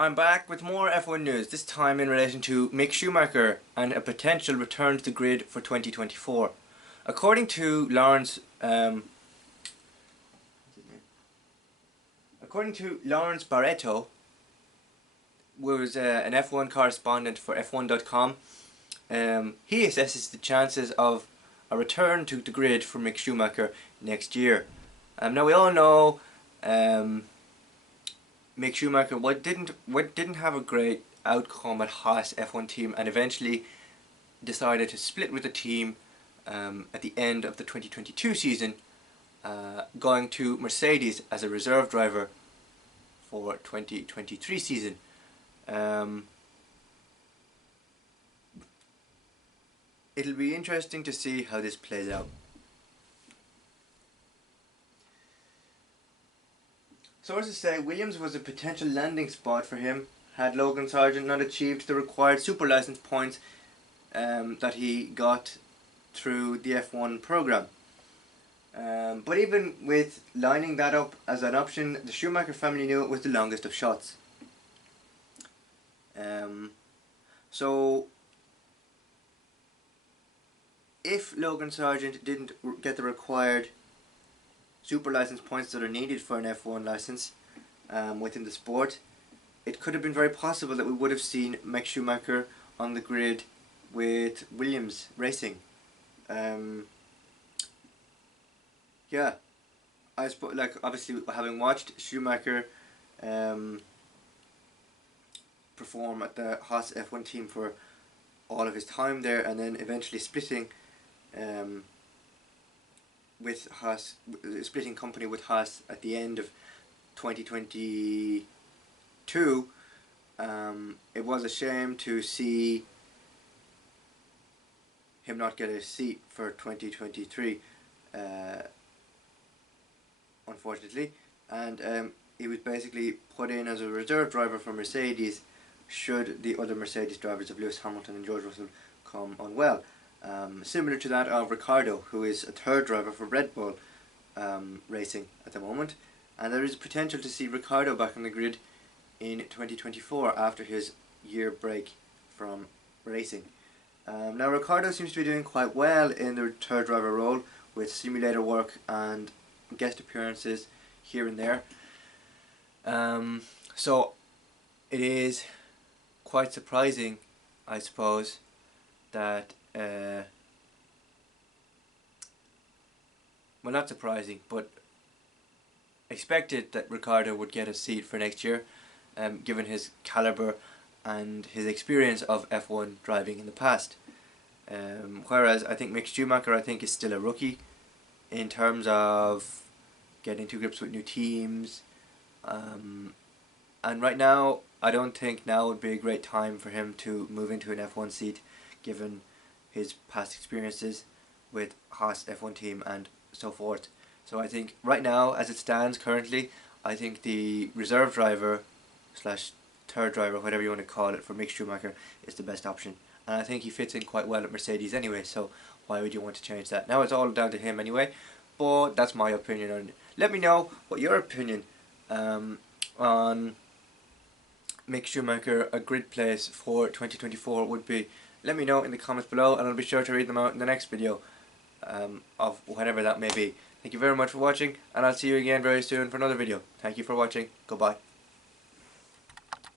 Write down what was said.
I'm back with more F1 news, this time in relation to Mick Schumacher and a potential return to the grid for 2024. According to Lawrence Barreto, who was an F1 correspondent for F1.com, he assesses the chances of a return to the grid for Mick Schumacher next year. Now we all know Mick Schumacher didn't have a great outcome at Haas F1 team, and eventually decided to split with the team at the end of the 2022 season, going to Mercedes as a reserve driver for 2023 season. It'll be interesting to see how this plays out. Sources say Williams was a potential landing spot for him had Logan Sargent not achieved the required super license points that he got through the F1 program. But even with lining that up as an option, the Schumacher family knew it was the longest of shots. So if Logan Sargent didn't get the required super license points that are needed for an F1 license within the sport, it could have been very possible that we would have seen Mick Schumacher on the grid with Williams Racing. Yeah, I suppose, like, obviously having watched Schumacher perform at the Haas F1 team for all of his time there, and then eventually splitting with Haas, splitting company with Haas at the end of 2022, it was a shame to see him not get a seat for 2023, unfortunately, and he was basically put in as a reserve driver for Mercedes should the other Mercedes drivers of Lewis Hamilton and George Russell come unwell. Similar to that of Ricciardo, who is a third driver for Red Bull Racing at the moment, and there is potential to see Ricciardo back on the grid in 2024 after his year break from racing. Now Ricciardo seems to be doing quite well in the third driver role with simulator work and guest appearances here and there. So it is quite surprising, I suppose, that well, not surprising, but expected that Ricciardo would get a seat for next year, given his calibre and his experience of F1 driving in the past. Whereas I think Mick Schumacher, is still a rookie in terms of getting to grips with new teams, and right now I don't think now would be a great time for him to move into an F1 seat, given his past experiences with Haas F1 team and so forth. So I think right now, as it stands currently, I think the reserve driver slash third driver, whatever you want to call it, for Mick Schumacher is the best option, and I think he fits in quite well at Mercedes anyway, so why would you want to change that? Now it's all down to him anyway, but that's my opinion on it. Let me know what your opinion on Mick Schumacher a grid place for 2024 would be. Let me know in the comments below, and I'll be sure to read them out in the next video of whatever that may be. Thank you very much for watching, and I'll see you again very soon for another video. Thank you for watching. Goodbye.